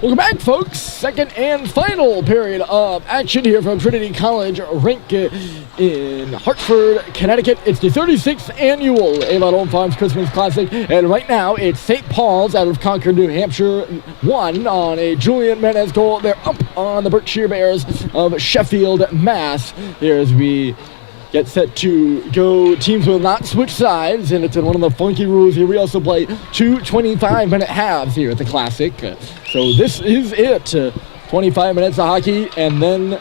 Welcome back, folks. Second and final period of action here from Trinity College rink in Hartford, Connecticut. It's the 36th annual Avon Old Farms Christmas Classic, and right now it's St. Paul's out of Concord, New Hampshire, 1 on a Julian Menez goal. They're up on the Berkshire Bears of Sheffield, Mass. Here as we get set to go. Teams will not switch sides, and it's in one of the funky rules here. We also play 2 25-minute halves here at the Classic. So this is it. 25 minutes of hockey, and then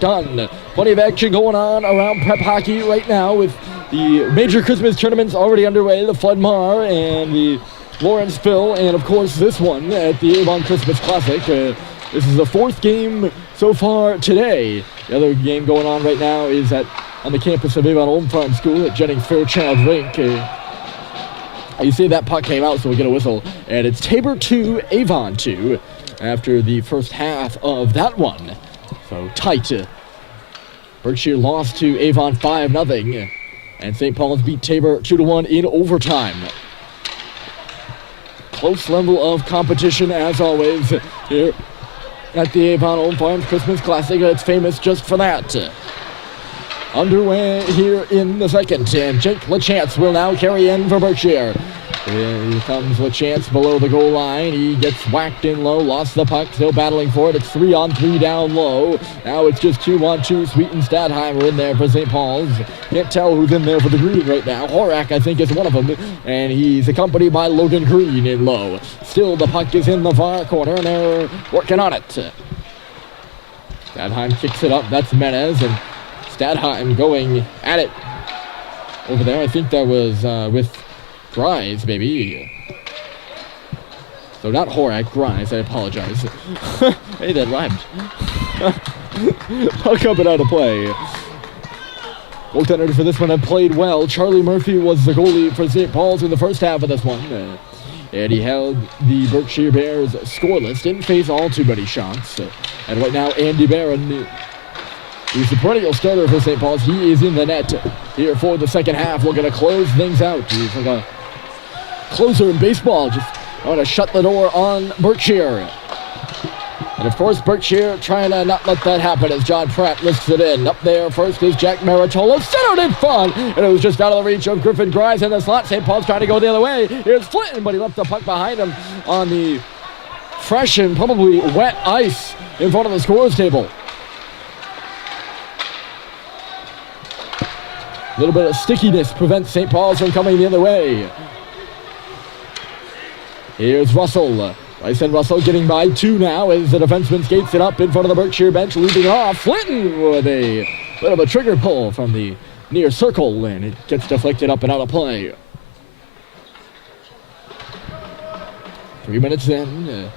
done. Plenty of action going on around prep hockey right now with the major Christmas tournaments already underway, the Flood Mar and the Lawrenceville, and of course this one at the Avon Christmas Classic. This is the 4th game so far today. The other game going on right now is on the campus of Avon Old Farm School at Jennings Fairchild Rink. You see that puck came out, so we get a whistle. And it's Tabor 2, Avon 2 after the first half of that one. So tight. Berkshire lost to Avon 5-0. And St. Paul's beat Tabor 2-1 in overtime. Close level of competition as always here at the Avon Old Farms Christmas Classic. It's famous just for that. Underway here in the second, and Jake LaChance will now carry in for Berkshire. Here comes LaChance below the goal line. He gets whacked in low, lost the puck, still battling for it. It's 3-on-3 down low. Now it's just 2-on-2. Sweet and Stadheimer in there for St. Paul's. Can't tell who's in there for the Green right now. Horak, I think, is one of them, and he's accompanied by Logan Green in low. Still, the puck is in the far corner, and they're working on it. Stadheim kicks it up. That's Menez, and Stadheim going at it over there. I think that was with Grimes, maybe. So not Horak, Grimes. I apologize. Hey, that rhymed. Puck up and out of play. Goaltender for this one have played well. Charlie Murphy was the goalie for St. Paul's in the first half of this one. And he held the Berkshire Bears scoreless. Didn't face all too many shots. And right now, Andy Barron, he's the perennial starter for St. Paul's. He is in the net here for the second half. Looking to close things out. He's like a closer in baseball. Just trying to shut the door on Berkshire. And of course, Berkshire trying to not let that happen as John Pratt lifts it in. Up there first is Jack Maritola. Centered in front. And it was just out of the reach of Griffin Grimes in the slot. St. Paul's trying to go the other way. Here's Flinton, but he left the puck behind him on the fresh and probably wet ice in front of the scorer's table. A little bit of stickiness prevents St. Paul's from coming the other way. Here's Russell. Bryson Russell getting by 2 now as the defenseman skates it up in front of the Berkshire bench, leading off. Flinton with a bit of a trigger pull from the near circle, and it gets deflected up and out of play. 3 minutes in.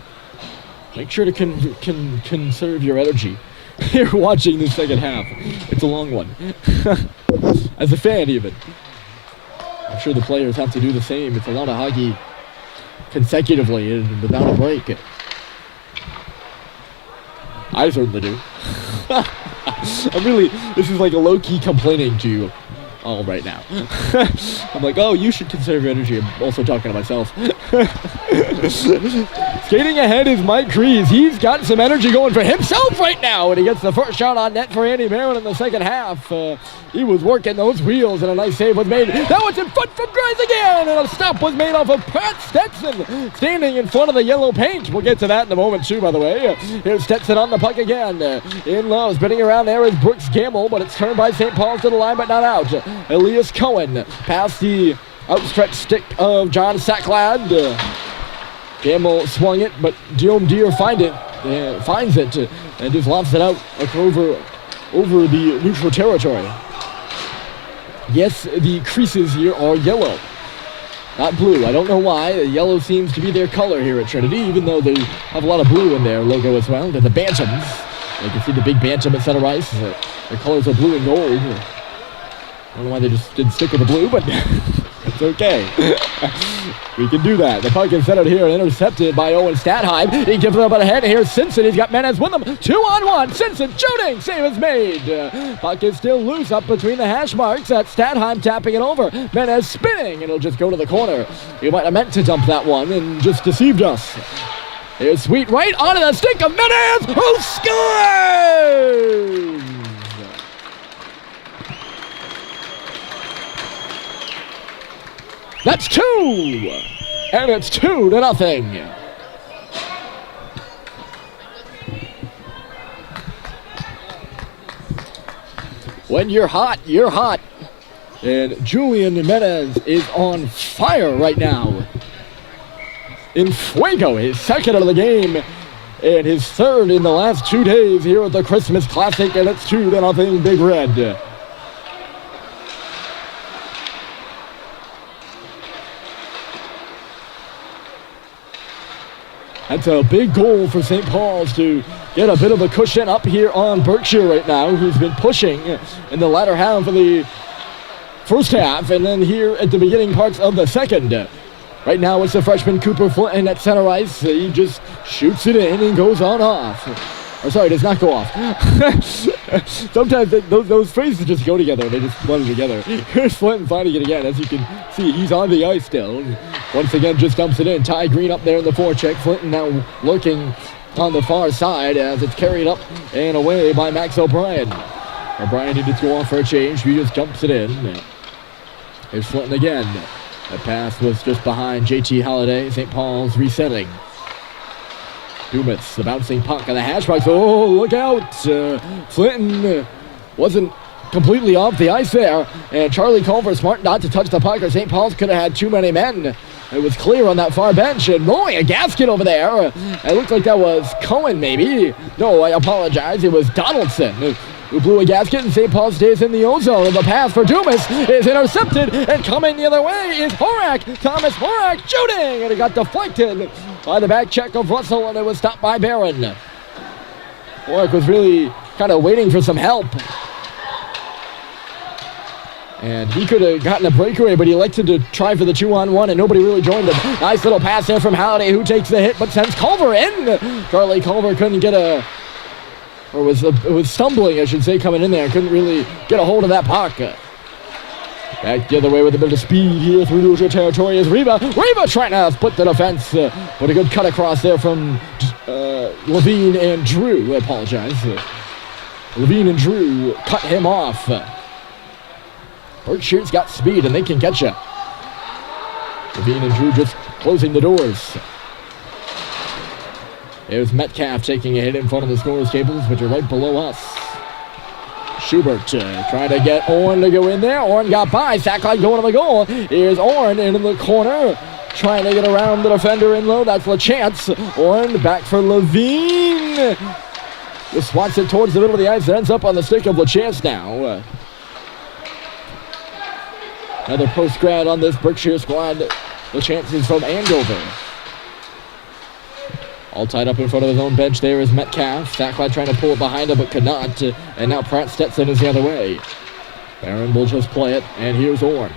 Make sure to conserve your energy. You're watching the second half. It's a long one. As a fan, even. I'm sure the players have to do the same. It's a lot of hockey consecutively and without a break. I certainly do. This is like a low-key complaining to you all right now. I'm like, oh, you should conserve your energy. I'm also talking to myself. Skating ahead is Mike Kreese. He's got some energy going for himself right now, and he gets the first shot on net for Andy Barron in the second half. He was working those wheels, and a nice save was made. Now it's in front from Grimes again, and a stop was made off of Pat Stetson, standing in front of the yellow paint. We'll get to that in a moment, too, by the way. Here's Stetson on the puck again. In low, spinning around there is Brooks Gamble, but it's turned by St. Paul's to the line, but not out. Elias Cohen past the outstretched stick of John Sacklad. Gamble swung it, but Guillaume Deere finds it and just lofts it out over the neutral territory. Yes, the creases here are yellow, not blue. I don't know why. Yellow seems to be their color here at Trinity, even though they have a lot of blue in their logo as well. And the Bantams, you can see the big Bantam at center ice. Their colors are blue and gold. I don't know why they just didn't stick with the blue, but it's okay. We can do that. The puck is centered here and intercepted by Owen Stadheim. He gives it up ahead. Here's Simpson. He's got Menez with him. 2-on-1. Simpson shooting. Save is made. Puck is still loose up between the hash marks. That's Stadheim tapping it over. Menez spinning, and it'll just go to the corner. He might have meant to dump that one and just deceived us. Here's Sweet right onto the stick of Menez, who scores! That's 2! And it's 2-0. When you're hot, you're hot. And Julian Menez is on fire right now. In fuego, his second of the game, and his third in the last 2 days here at the Christmas Classic, and it's 2-0 Big Red. That's a big goal for St. Paul's to get a bit of a cushion up here on Berkshire right now, who's been pushing in the latter half of the first half, and then here at the beginning parts of the second. Right now it's the freshman Cooper Flinton at center ice. He just shoots it in and goes on off. Or sorry, does not go off. Sometimes those phrases just go together. They just blend together. Here's Flinton finding it again. As you can see, he's on the ice still. Once again, just dumps it in. Ty Green up there in the forecheck. Flinton now lurking on the far side as it's carried up and away by Max O'Brien. O'Brien needed to go off for a change. He just dumps it in. Here's Flinton again. That pass was just behind JT Holiday. St. Paul's resetting. Dumas, the bouncing puck on the hash marks. Oh, look out! Flinton wasn't completely off the ice there. And Charlie Culver smart not to touch the puck, or St. Paul's could have had too many men. It was clear on that far bench. And boy, a gasket over there. It looked like that was Cohen, maybe. No, I apologize. It was Donaldson who blew a gasket, and St. Paul stays in the O-zone. And the pass for Dumas is intercepted, and coming the other way is Horak. Thomas Horak shooting, and it got deflected by the back check of Russell, and it was stopped by Barron. Horak was really kind of waiting for some help. And he could have gotten a breakaway, but he elected to try for the 2-on-1, and nobody really joined him. Nice little pass there from Halliday, who takes the hit, but sends Culver in. Charlie Culver couldn't get was stumbling, I should say, coming in there. Couldn't really get a hold of that puck. Back the other way with a bit of speed here through neutral territory is Reva. Reva trying to split the defense, but a good cut across there from Levine and Drew. I apologize. Levine and Drew cut him off. Berkshire's got speed, and they can get you. Levine and Drew just closing the doors. There's Metcalf taking a hit in front of the scorer's tables, which are right below us. Schubert trying to get Orn to go in there. Orn got by. Sackline going to the goal. Here's Orn in the corner, trying to get around the defender in low. That's LaChance. Orn back for Levine. Just swats it towards the middle of the ice. It ends up on the stick of LaChance now. Another post-grad on this Berkshire squad. LaChance is from Andover. All tied up in front of his own bench there is Metcalf. Sackline trying to pull it behind him, but could not. And now Pratt Stetson is the other way. Barron will just play it, and here's Orn.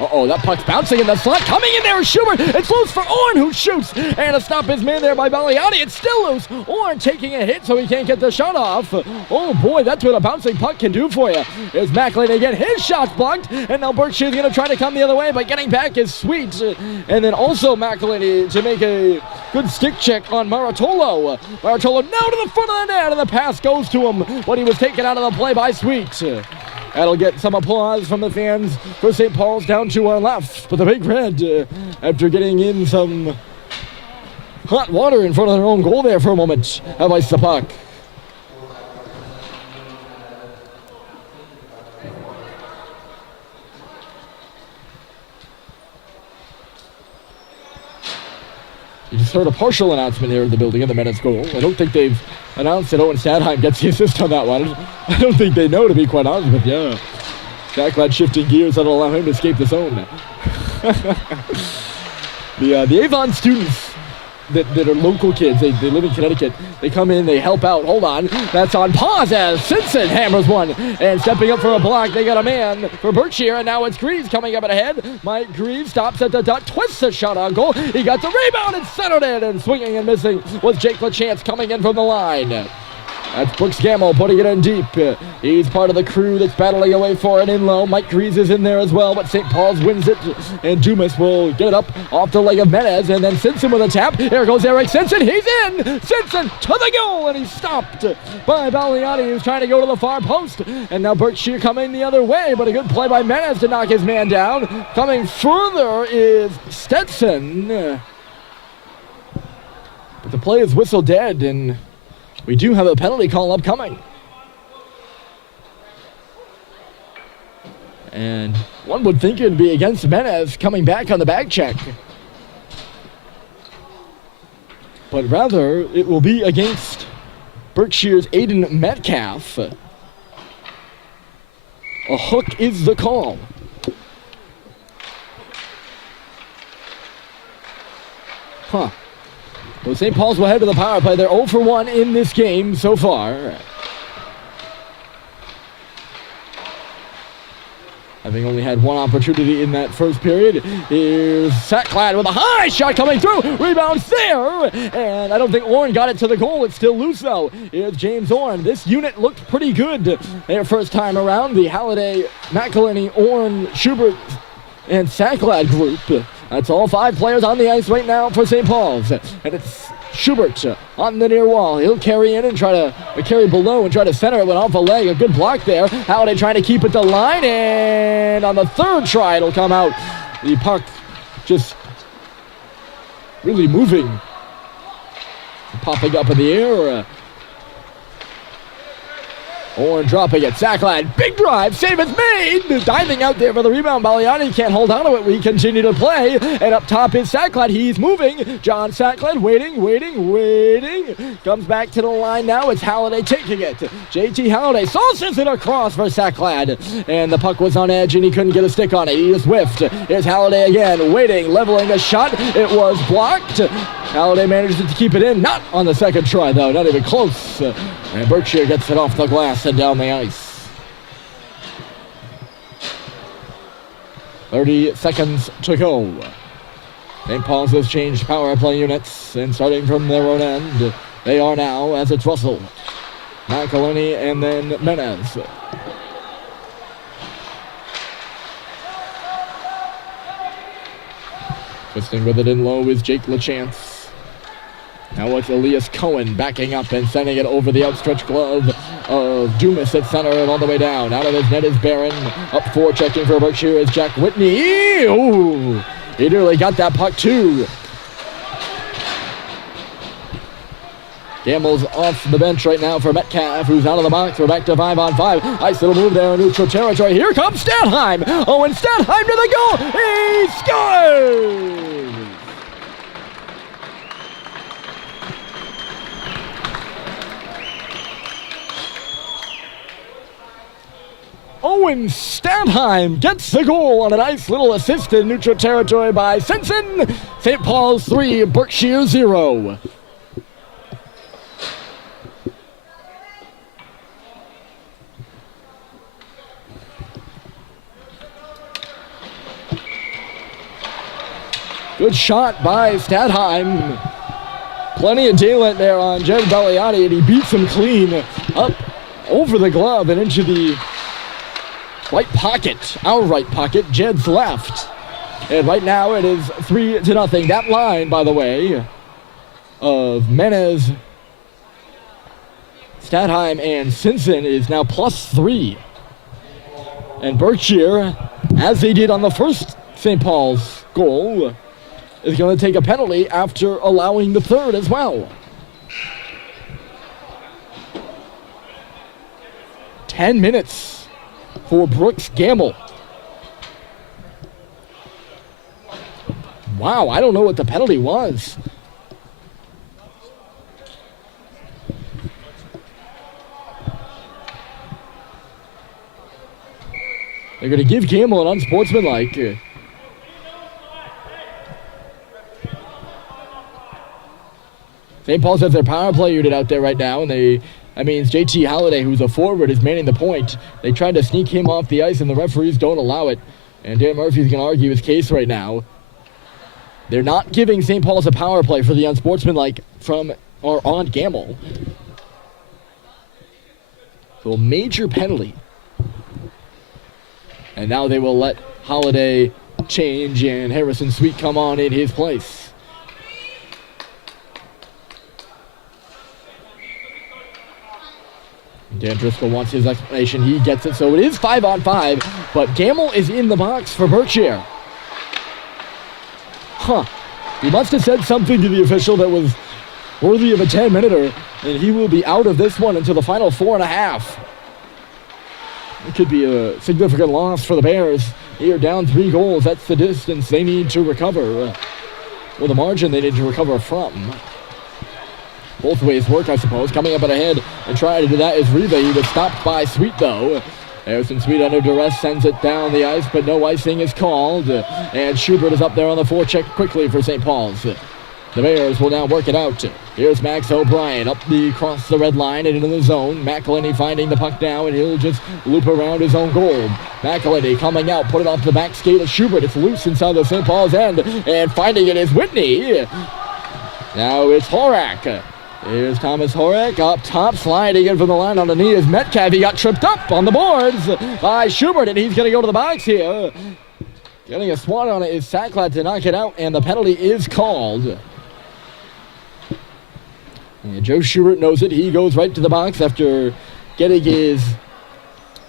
Uh-oh, that puck's bouncing in the slot. Coming in there is Schubert. It's loose for Orn, who shoots. And a stop is made there by Baliani. It's still loose. Orn taking a hit so he can't get the shot off. Oh, boy, that's what a bouncing puck can do for you. Here's Macklin again. His shot's blocked. And now Berkshire's going to try to come the other way, but getting back is Sweet. And then also Macklin to make a good stick check on Maratolo. Maratolo now to the front of the net, and the pass goes to him, but he was taken out of the play by Sweet. That'll get some applause from the fans for St. Paul's down to our left. But the Big Red, after getting in some hot water in front of their own goal there for a moment, have iced the puck. You just heard a partial announcement here in the building in the men's goal. I don't think they've announced that Owen Stadheim gets the assist on that one. I don't think they know, to be quite honest with you. Sackline shifting gears that'll allow him to escape the zone. The Avon students that are local kids, they live in Connecticut, they come in, they help out. Hold on, that's on pause as Simpson hammers one. And stepping up for a block, they got a man for Berkshire, and now it's Greaves coming up ahead. Mike Greaves stops at the dot, twists the shot on goal. He got the rebound and centered it, and swinging and missing was Jake LaChance coming in from the line. That's Brooks Gamble putting it in deep. He's part of the crew that's battling away for it in low. Mike Grease is in there as well, but St. Paul's wins it. And Dumas will get it up off the leg of Menez, and then Simpson with a tap. Here goes Eric Simpson. He's in. Simpson to the goal, and he's stopped by Baliani, who's trying to go to the far post. And now Berkshire coming the other way, but a good play by Menez to knock his man down. Coming further is Stetson. But the play is whistle dead, and we do have a penalty call upcoming. And one would think it would be against Menez coming back on the back check. But rather, it will be against Berkshire's Aiden Metcalf. A hook is the call. Well, St. Paul's will head to the power play. They're 0 for 1 in this game so far. Having only had one opportunity in that first period. Here's Sacklad with a high shot coming through. Rebounds there. And I don't think Orn got it to the goal. It's still loose, though. Here's James Orn. This unit looked pretty good their first time around. The Halliday, McElhenney, Orn, Schubert, and Sacklad group. That's all 5 players on the ice right now for St. Paul's. And it's Schubert on the near wall. He'll carry in and try to carry below and try to center it with off a leg. A good block there. Halliday trying to keep it to line, and on the third try it'll come out. The puck just really moving. Popping up in the air. Orn dropping it. Sacklad, big drive, save is made. Diving out there for the rebound. Baliani can't hold on to it. We continue to play. And up top is Sacklad. He's moving. John Sacklad waiting. Comes back to the line now. It's Halliday taking it. JT Halliday sauces it across for Sacklad. And the puck was on edge and he couldn't get a stick on it. He just whiffed. Here's Halliday again, waiting, leveling a shot. It was blocked. Halliday manages to keep it in. Not on the second try, though. Not even close. And Berkshire gets it off the glass and down the ice. 30 seconds to go. St. Paul's has changed power play units, and starting from their own end, they are now, as it's Russell, McElhenney, and then Menez. Twisting with it in low is Jake LaChance. Now it's Elias Cohen backing up and sending it over the outstretched glove of Dumas at center and on the way down. Out of his net is Barron. Up 4, checking for Berkshire is Jack Whitney. Ooh, he nearly got that puck too. Gamble's off the bench right now for Metcalf, who's out of the box. We're back to 5-on-5. Nice little move there in neutral territory. Here comes Stadheim. Oh, and Stadheim to the goal. He scores! Owen Stadheim gets the goal on a nice little assist in neutral territory by Simpson. St. Paul's 3, Berkshire 0. Good shot by Stadheim. Plenty of talent there on Jed Baliani, and he beats him clean up over the glove and into the right pocket, our right pocket, Jed's left. And right now it is 3-0. That line, by the way, of Menez, Stadheim, and Simpson is now +3. And Berkshire, as they did on the first St. Paul's goal, is going to take a penalty after allowing the third as well. 10 minutes for Brooks Gamble. Wow, I don't know what the penalty was. They're going to give Gamble an unsportsmanlike. St. Paul's has their power play unit out there right now, and that means JT Halliday, who's a forward, is manning the point. They tried to sneak him off the ice, and the referees don't allow it. And Dan Murphy's going to argue his case right now. They're not giving St. Paul's a power play for the unsportsmanlike from or on Gamble. So a major penalty. And now they will let Holiday change and Harrison Sweet come on in his place. Dan Driscoll wants his explanation. He gets it. So it is 5-on-5, but Gamble is in the box for Berkshire. He must have said something to the official that was worthy of a 10-minute, and he will be out of this one until the final 4.5. It could be a significant loss for the Bears. They are down 3 goals. That's the distance they need to recover. Or the margin they need to recover from. Both ways work, I suppose. Coming up ahead and trying to do that is Riva. He was stopped by Sweet, though. Harrison Sweet under duress sends it down the ice, but no icing is called. And Schubert is up there on the forecheck quickly for St. Paul's. The Bears will now work it out. Here's Max O'Brien across the red line and into the zone. McElhinney finding the puck now, and he'll just loop around his own goal. McElhinney coming out, put it off the back skate of Schubert. It's loose inside the St. Paul's end, and finding it is Whitney. Now it's Horak. Here's Thomas Horak up top, sliding in from the line on the knee is Metcalf. He got tripped up on the boards by Schubert, and he's going to go to the box here. Getting a swat on it is Sacklat to knock it out, and the penalty is called. And Joe Schubert knows it. He goes right to the box after getting his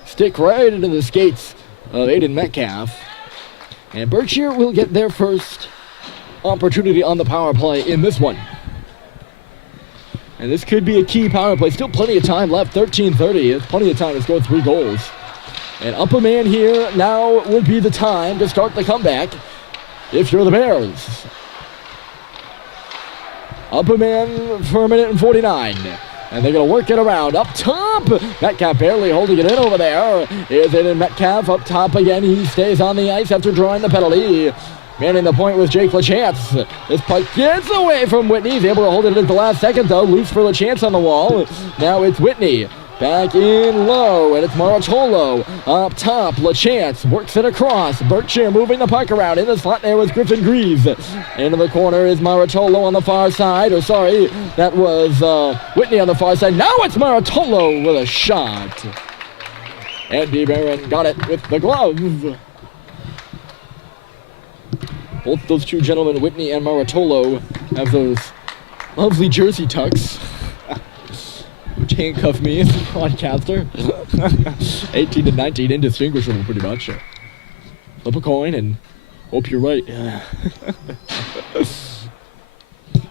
stick right into the skates of Aiden Metcalf. And Berkshire will get their first opportunity on the power play in this one. And this could be a key power play. Still plenty of time left, 13:30. It's plenty of time to score 3 goals. And up a man here now would be the time to start the comeback if you're the Bears. Up a man for 1:49. And they're going to work it around. Up top, Metcalf barely holding it in over there. Is it in Metcalf up top again. He stays on the ice after drawing the penalty. Manning the point with Jake LaChance. This puck gets away from Whitney. He's able to hold it at the last second, though. Loose for LaChance on the wall. Now it's Whitney. Back in low, and it's Maratolo. Up top, LaChance works it across. Berkshire moving the puck around. In the slot there was Griffin Greaves. Into the corner is Maratolo on the far side. Or sorry, that was Whitney on the far side. Now it's Maratolo with a shot. Andy Barron got it with the glove. Both those two gentlemen, Whitney and Maratolo, have those lovely jersey tucks, which handcuff me as a broadcaster. 18 to 19, indistinguishable pretty much. Flip a coin and hope you're right.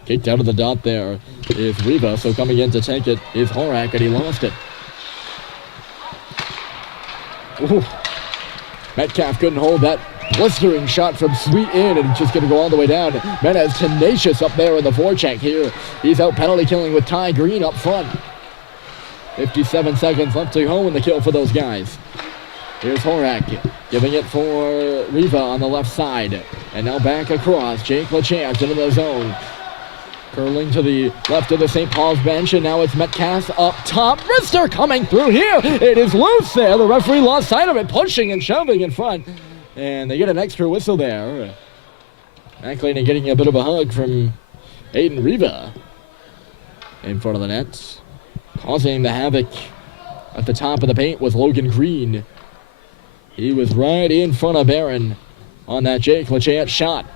Kicked out of the dot there is Riva, so coming in to take it is Horak, and he lost it. Ooh. Metcalf couldn't hold that blistering shot from Sweet in, and just going to go all the way down. Menez tenacious up there in the forecheck here. He's out penalty killing with Ty Green up front. 57 seconds left to go in the kill for those guys. Here's Horak giving it for Riva on the left side. And now back across. Jake LaChance into the zone. Curling to the left of the St. Paul's bench, and now it's Metcalf up top. Wrister coming through here. It is loose there. The referee lost sight of it, pushing and shoving in front. And they get an extra whistle there. McElhinney getting a bit of a hug from Aiden Riva in front of the net. Causing the havoc at the top of the paint was Logan Green. He was right in front of Barron on that Jake LaChance shot.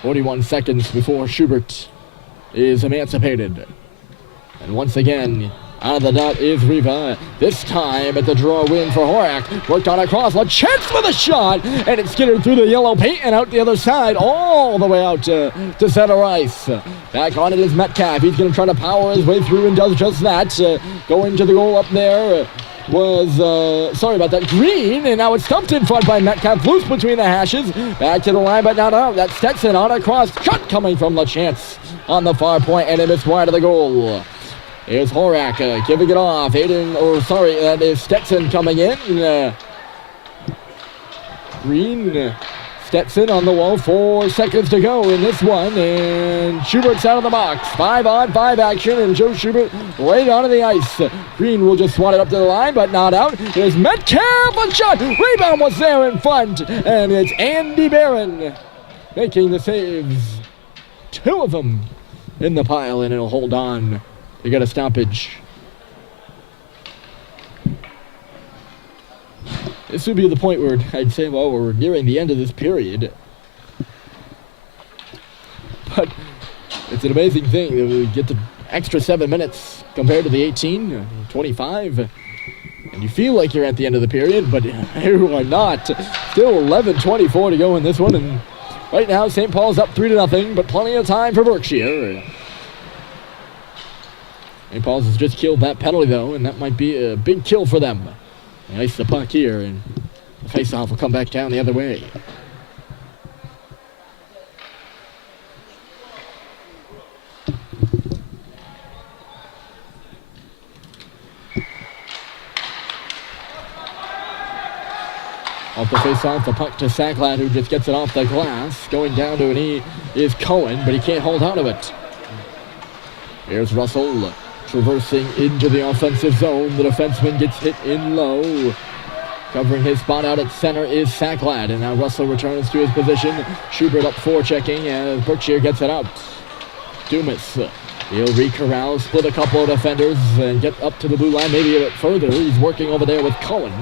41 seconds before Schubert is emancipated. And once again, out of the dot is Riva. This time at the draw win for Horak. Worked on across. LaChance with a shot. And it's skittered through the yellow paint and out the other side. All the way out to center ice. Back on it is Metcalf. He's going to try to power his way through and does just that. Going to the goal up there was, sorry about that, Green. And now it's stumped in front by Metcalf. Loose between the hashes. Back to the line, but not out. That's Stetson on across. Shot coming from LaChance on the far point. And it missed wide of the goal. Here's Horak giving it off. That is Stetson coming in. Green, Stetson on the wall. 4 seconds to go in this one. And Schubert's out of the box. 5-on-5 action, and Joe Schubert right onto the ice. Green will just swat it up to the line, but not out. Here's Metcalf, a shot. Rebound was there in front. And it's Andy Barron making the saves. 2 of them in the pile, and it'll hold on They got a stoppage. This would be the point where I'd say, well, we're nearing the end of this period. But it's an amazing thing that we get the extra 7 minutes compared to the 18, 25. And you feel like you're at the end of the period, but you are not. Still 11:24 to go in this one. And right now, St. Paul's up 3-0, but plenty of time for Berkshire. St. Paul's has just killed that penalty, though, and that might be a big kill for them. They ice the puck here, and the face-off will come back down the other way. Off the face-off, the puck to Sacklad, who just gets it off the glass. Going down to a knee is Cohen, but he can't hold on to it. Here's Russell, traversing into the offensive zone. The defenseman gets hit in low. Covering his spot out at center is Sacklad, and now Russell returns to his position. Schubert up forechecking as Berkshire gets it out. Dumas, he'll re-corral, split a couple of defenders, and get up to the blue line, maybe a bit further. He's working over there with Cohen.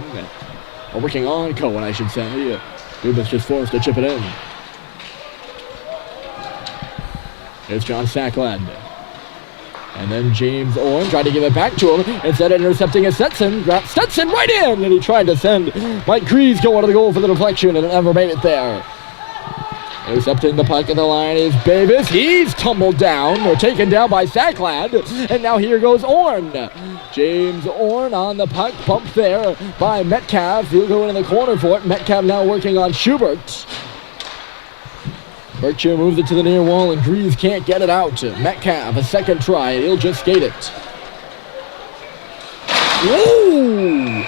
Or working on Cohen, I should say. Dumas just forced to chip it in. Here's John Sacklad. And then James Orr tried to give it back to him. Instead of intercepting a Stetson, dropped Stetson right in! And he tried to send Mike Kreese going to the goal for the deflection, and it never made it there. Intercepting the puck at the line is Davis. He's tumbled down, or taken down by Sacklad. And now here goes Orn. James Orn on the puck, bumped there by Metcalf. He'll go into the corner for it. Metcalf now working on Schubert. Berkshire moves it to the near wall, and Greaves can't get it out. Metcalf, a second try, and he'll just skate it. Whoa!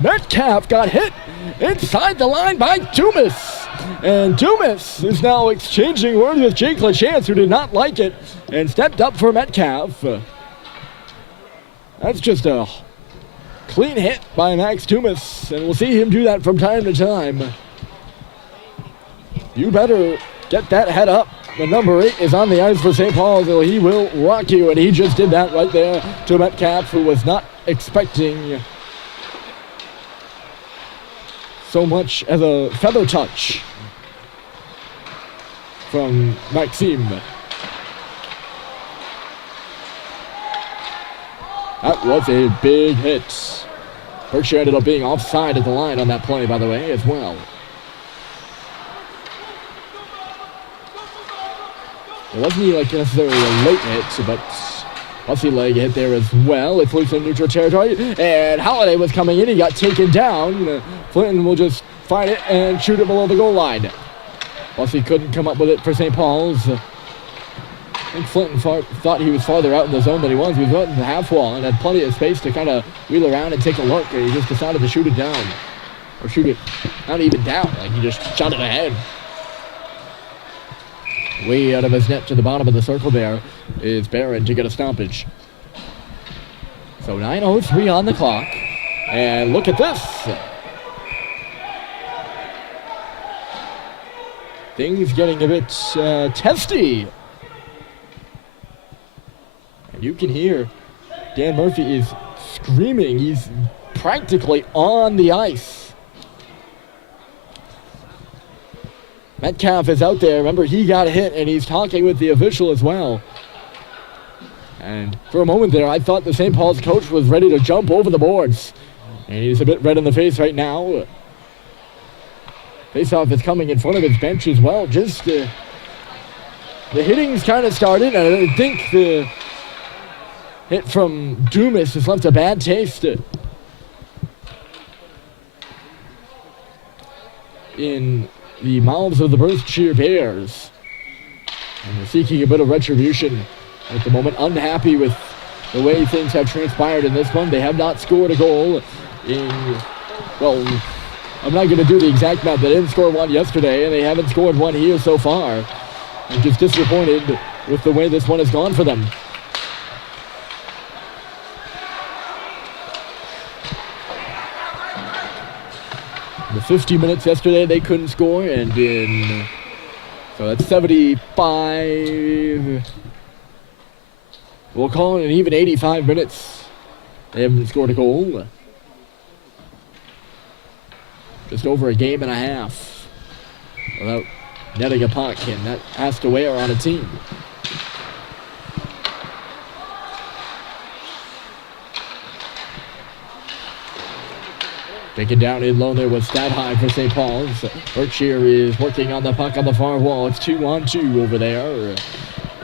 Metcalf got hit inside the line by Dumas. And Dumas is now exchanging words with Jake LaChance, who did not like it, and stepped up for Metcalf. That's just a clean hit by Max Dumas, and we'll see him do that from time to time. You better get that head up. The number 8 is on the ice for St. Paul, so he will rock you, and he just did that right there to Metcalf, who was not expecting so much as a feather touch from Maxime. That was a big hit. Berkshire ended up being offside at the line on that play, by the way, as well. It wasn't like necessarily a late hit, but Hussey leg hit there as well. It's loose in neutral territory, and Halliday was coming in. He got taken down. Clinton will just find it and shoot it below the goal line. Hussey couldn't come up with it for St. Paul's. I think Flinton thought he was farther out in the zone than he was. He was out in the half wall and had plenty of space to kind of wheel around and take a look, and he just decided to shoot it down. Or shoot it not even down, like he just shot it ahead. Way out of his net to the bottom of the circle there is Barron to get a stoppage. So 9:03 on the clock. And look at this. Things getting a bit testy. And you can hear Dan Murphy is screaming. He's practically on the ice. Metcalf is out there. Remember, he got hit, and he's talking with the official as well. And for a moment there, I thought the St. Paul's coach was ready to jump over the boards. And he's a bit red in the face right now. Faceoff is coming in front of his bench as well. Just the hitting's kind of started, and I think the hit from Dumas has left a bad taste in the mouths of the Berkshire Bears. And they're seeking a bit of retribution at the moment. Unhappy with the way things have transpired in this one. They have not scored a goal in, well, I'm not going to do the exact math. They didn't score one yesterday, and they haven't scored one here so far. I'm just disappointed with the way this one has gone for them. The 50 minutes yesterday, they couldn't score, and so that's 75 We'll call it an even 85 minutes. They haven't scored a goal. Just over a game and a half without netting a puck, and that has to wear on a team. Taken down in low there was Stadheim for St. Paul's. Berkshire is working on the puck on the far wall. It's 2-on-2 over there.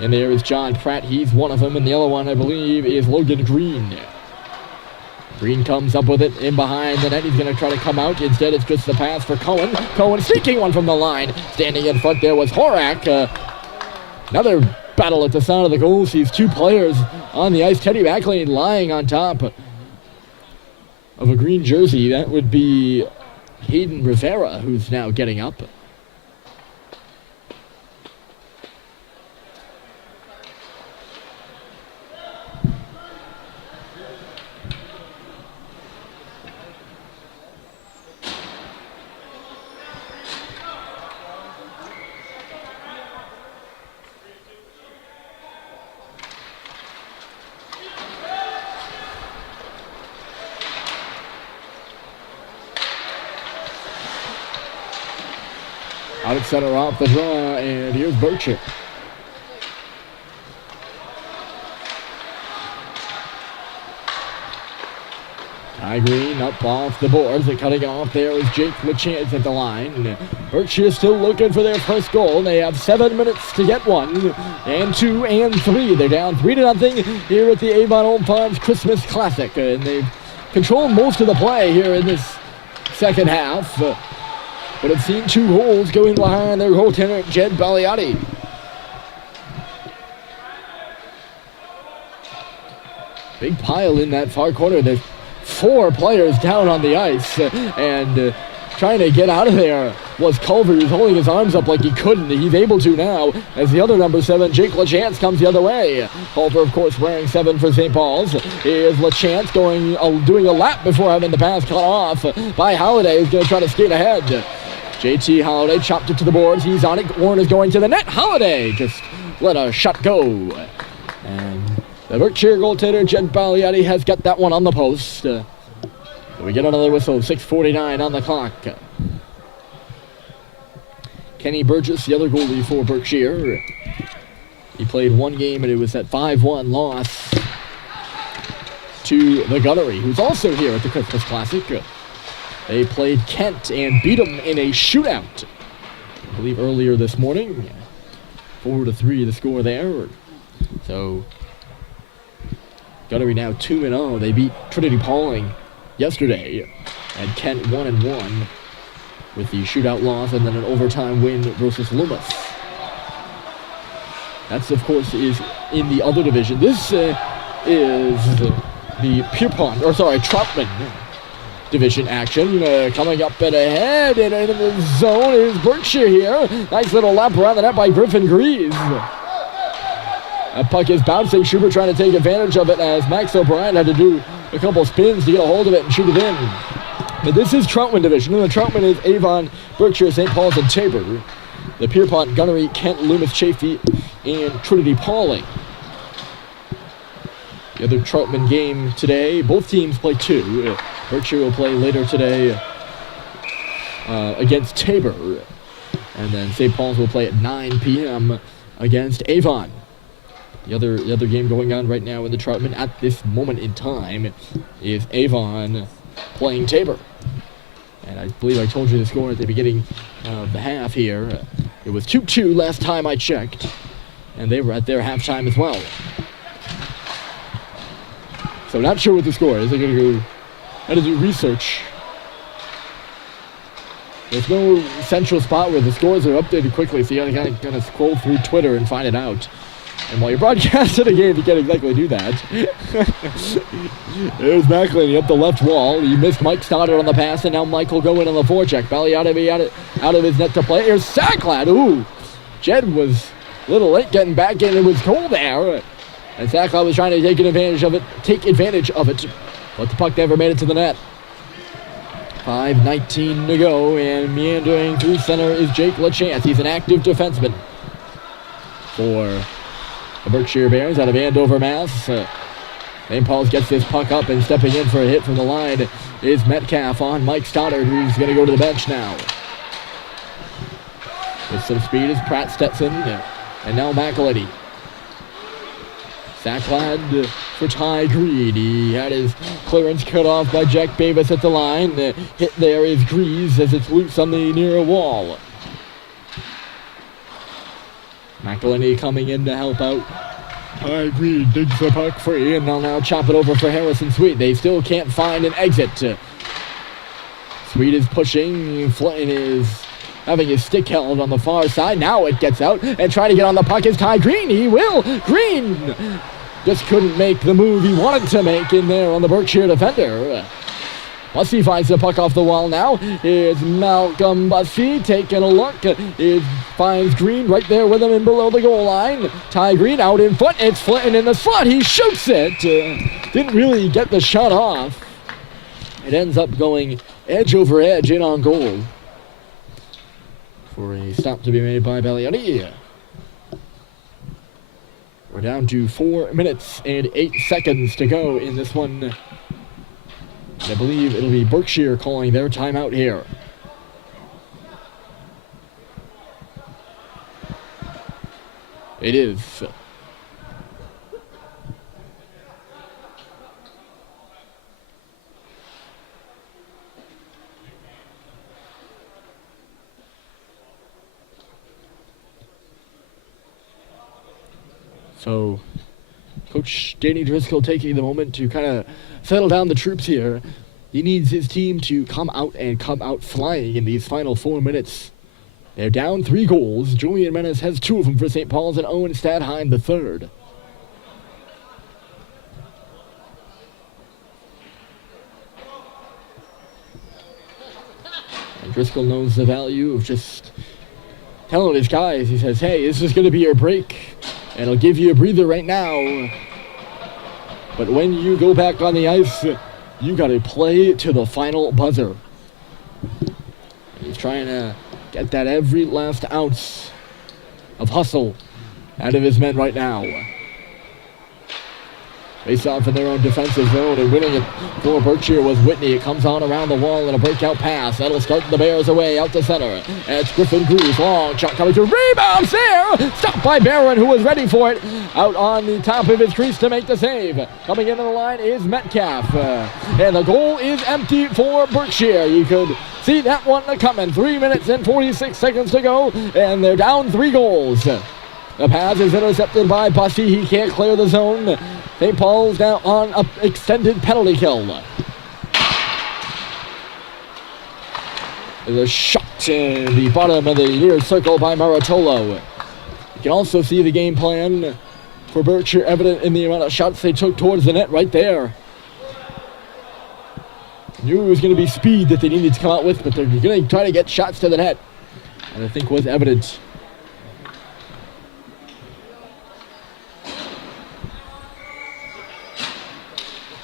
And there is John Pratt. He's one of them. And the other one, I believe, is Logan Green. Green comes up with it in behind the net. He's going to try to come out. Instead, it's just the pass for Cohen. Cohen sneaking one from the line. Standing in front there was Horak. Another battle at the sound of the goal. Sees two players on the ice. Teddy McLean lying on top of a green jersey. That would be Hayden Rivera, who's now getting up. Out at center off the draw, and here's Berkshire. Ty Green up off the boards, and cutting off there is Jake LaChance at the line. Berkshire still looking for their first goal. They have 7 minutes to get one, and 2 and 3. They're down 3-0 here at the Avon Home Farms Christmas Classic, and they've controlled most of the play here in this second half. But have seen two holes going behind their goaltender, Jed Baliotti. Big pile in that far corner. There's 4 players down on the ice, and trying to get out of there was Culver, who's holding his arms up like he couldn't. He's able to now, as the other number 7, Jake LaChance, comes the other way. Culver, of course, wearing 7 for St. Paul's. Here's LaChance doing a lap before having the pass cut off by Holiday, who's going to try to skate ahead. JT Holiday chopped it to the boards. He's on it. Warren is going to the net. Holiday just let a shot go. And the Berkshire goaltender, Jed Baliotti, has got that one on the post. So we get another whistle. 6:49 on the clock. Kenny Burgess, the other goalie for Berkshire. He played one game, and it was that 5-1 loss to the Gunnery, who's also here at the Christmas Classic. They played Kent and beat them in a shootout, I believe, earlier this morning. 4-3 the score there. So, Gunnery now 2-0. They beat Trinity Pauling yesterday, and Kent 1-1 with the shootout loss and then an overtime win versus Loomis. That's, of course, is in the other division. This is the Troutman division action. Coming up and ahead and in the zone is Berkshire here. Nice little lap around the net by Griffin Greaves. That puck is bouncing. Schubert trying to take advantage of it as Max O'Brien had to do a couple spins to get a hold of it and shoot it in. But this is Troutman division, and the Troutman is Avon, Berkshire, St. Paul's, and Tabor. The Pierpont, Gunnery, Kent, Loomis, Chaffee, and Trinity Pauling. The other Troutman game today, both teams play 2. Berkshire will play later today against Tabor. And then St. Paul's will play at 9 p.m. against Avon. The other game going on right now in the Troutman at this moment in time is Avon playing Tabor. And I believe I told you the score at the beginning of the half here. It was 2-2 last time I checked. And they were at their halftime as well. So not sure what the score is. I'm going to go how to do research. There's no central spot where the scores are updated quickly, so you gotta scroll through Twitter and find it out. And while you're broadcasting a game, you can't exactly do that. There's McElhaney up the left wall. He missed Mike Stoddard on the pass, and now Mike will go in on the forecheck. Baliotti out of his net to play. Here's Sacklad. Ooh, Jed was a little late getting back in. It was cold there. And Sacklad was trying to take advantage of it, but the puck never made it to the net. 5:19 to go, and meandering through center is Jake LaChance. He's an active defenseman for The Berkshire Bears out of Andover, Mass. St. Paul's gets this puck up, and stepping in for a hit from the line is Metcalf on Mike Stoddard, who's going to go to the bench now. With some speed is Pratt Stetson, and now McElhenney. Sacklad for Ty Green. He had his clearance cut off by Jack Bavis at the line. Hit there is Greaves as it's loose on the near wall. McElhenney coming in to help out. Ty Green digs the puck free, and they'll now chop it over for Harrison Sweet. They still can't find an exit. Sweet is pushing. Flynn is having his stick held on the far side. Now it gets out, and trying to get on the puck is Ty Green. He will. Green just couldn't make the move he wanted to make in there on the Berkshire defender. Bussey finds the puck off the wall now. It's Malcolm Bussey taking a look. It finds Green right there with him in below the goal line. Ty Green out in front. It's Flinton in the slot. He shoots it. Didn't really get the shot off. It ends up going edge over edge in on goal. For a stop to be made by Bellioni. We're down to 4 minutes and 8 seconds to go in this one. I believe it'll be Berkshire calling their timeout here. It is. So, Coach Danny Driscoll taking the moment to kind of settle down the troops here. He needs his team to come out flying in these final 4 minutes. They're down 3 goals. Julian Menace has 2 of them for St. Paul's, and Owen Stadheim the third. And Driscoll knows the value of just telling his guys, he says, hey, this is going to be your break, and I'll give you a breather right now. But when you go back on the ice, you got to play to the final buzzer. He's trying to get that every last ounce of hustle out of his men right now. Face off in their own defensive zone, and winning it for Berkshire was Whitney. It comes on around the wall and a breakout pass. That'll start the Bears away out to center. And it's Griffin Cruz. Long shot coming through. Rebounds there! Stopped by Barron, who was ready for it. Out on the top of his crease to make the save. Coming into the line is Metcalf. And the goal is empty for Berkshire. You could see that one coming. 3 minutes and 46 seconds to go. And they're down 3 goals. The pass is intercepted by Bussey. He can't clear the zone. St. Paul's now on an extended penalty kill. There's a shot in the bottom of the near circle by Maratolo. You can also see the game plan for Berkshire evident in the amount of shots they took towards the net right there. Knew it was going to be speed that they needed to come out with, but they're going to try to get shots to the net. And I think was evident.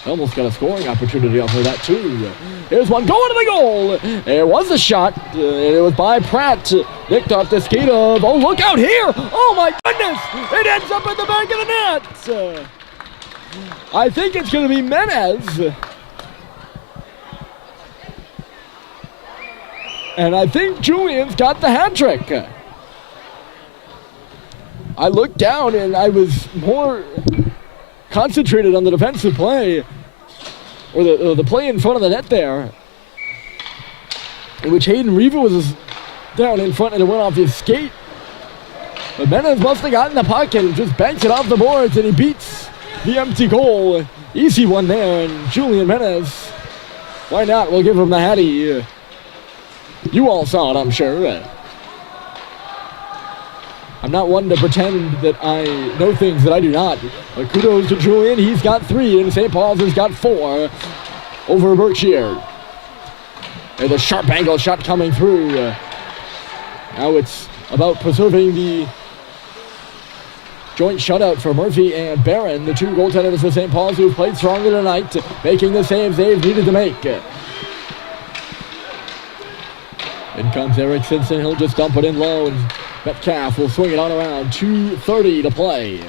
Almost got a scoring opportunity off of that, too. Here's one going to the goal. There was a shot, and it was by Pratt. Nicked off the skate of, oh, look out here. Oh, my goodness. It ends up at the back of the net. I think it's going to be Menez. And I think Julian's got the hat trick. I looked down, and I was more concentrated on the defensive play, or the play in front of the net there, in which Hayden Reeva was down in front and it went off his skate. But Menez must have gotten the puck and just banks it off the boards, and he beats the empty goal. Easy one there, and Julian Menez, why not? We'll give him the Hattie. You all saw it, I'm sure. I'm not one to pretend that I know things that I do not. But kudos to Julian. He's got 3, and St. Paul's has got 4 over Berkshire. And the sharp angle shot coming through. Now it's about preserving the joint shutout for Murphy and Barron, the 2 goaltenders for St. Paul's who have played strongly tonight, making the saves they've needed to make. In comes Eric Simpson. He'll just dump it in low, and Metcalf will swing it on around. 2:30 to play.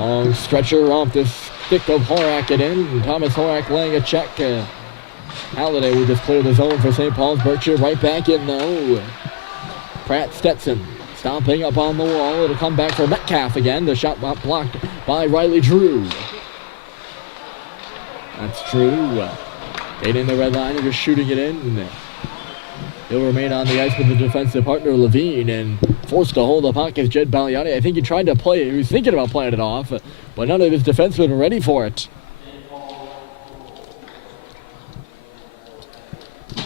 Long stretcher off the stick of Horak it in. Thomas Horak laying a check. Halliday will just clear the zone for St. Paul's. Berkshire right back in though. Pratt Stetson stomping up on the wall. It'll come back for Metcalf again. The shot blocked by Riley Drew. That's Drew. Dating the red line and just shooting it in. He'll remain on the ice with the defensive partner Levine and forced to hold the puck is Jed Baliani. I think he tried to play it. He was thinking about playing it off, but none of his defensemen were ready for it.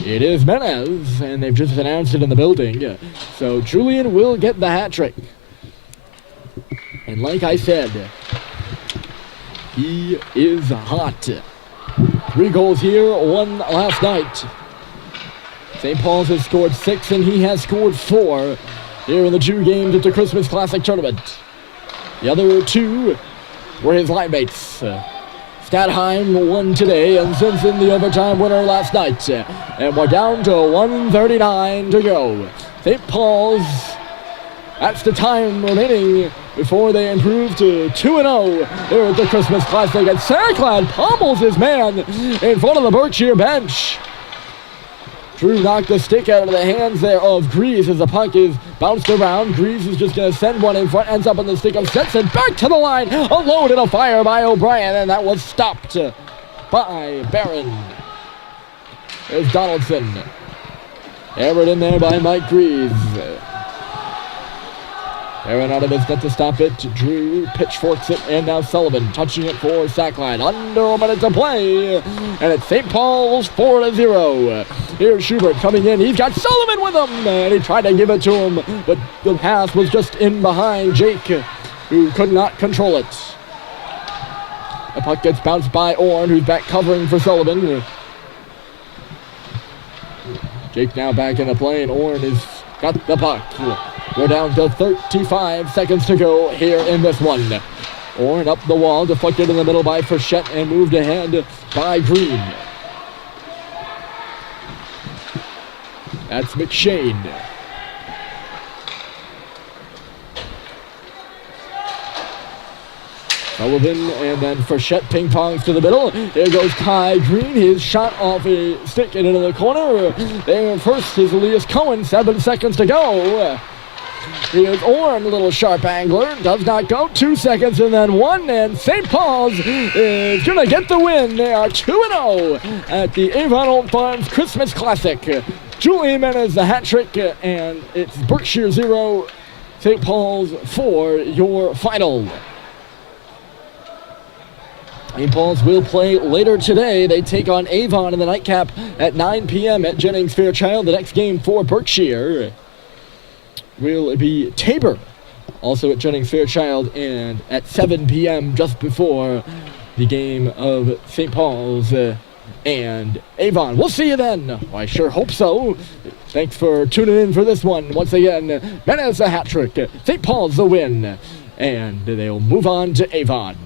It is Menez, and they've just announced it in the building. So Julian will get the hat trick. And like I said, he is hot. 3 goals here, 1 last night. St. Paul's has scored 6 and he has scored 4 here in the 2 games at the Christmas Classic Tournament. The other 2 were his line mates. Stadheim won today and Simpson the overtime winner last night. And we're down to 1:39 to go. St. Paul's, that's the time remaining before they improve to 2-0 here at the Christmas Classic. And Saraclad pummels his man in front of the Berkshire bench. Drew knocked the stick out of the hands there of Greaves as the puck is bounced around. Greaves is just going to send one in front, ends up on the stick of Stetson. Back to the line, alone in a fire by O'Brien, and that was stopped by Barron. There's Donaldson. Hammered in there by Mike Greaves. Aaron out of his net to stop it. Drew pitchforks it, and now Sullivan touching it for Sackline. Under a minute to play, and it's St. Paul's 4-0. Here's Schubert coming in. He's got Sullivan with him, and he tried to give it to him, but the pass was just in behind Jake, who could not control it. The puck gets bounced by Orn, who's back covering for Sullivan. Jake now back in the play, and Orn has got the puck. We're down to 35 seconds to go here in this one. Orn up the wall, deflected in the middle by Frechette and moved ahead by Green. That's McShane. Sullivan and then Frechette ping-pongs to the middle. There goes Kai Green. His shot off a stick and into the corner. There first is Elias Cohen. 7 seconds to go. Here's Orn, a little sharp angler. Does not go. 2 seconds and then 1. And St. Paul's is going to get the win. They are 2-0 at the Avon Old Farms Christmas Classic. Julian Menez the hat trick. And it's Berkshire 0, St. Paul's 4, your final. St. Paul's will play later today. They take on Avon in the nightcap at 9 p.m. at Jennings Fairchild. The next game for Berkshire will be Tabor, also at Jennings Fairchild, and at 7 p.m. just before the game of St. Paul's and Avon. We'll see you then. Well, I sure hope so. Thanks for tuning in for this one. Once again, Menez a hat trick, St. Paul's the win, and they'll move on to Avon.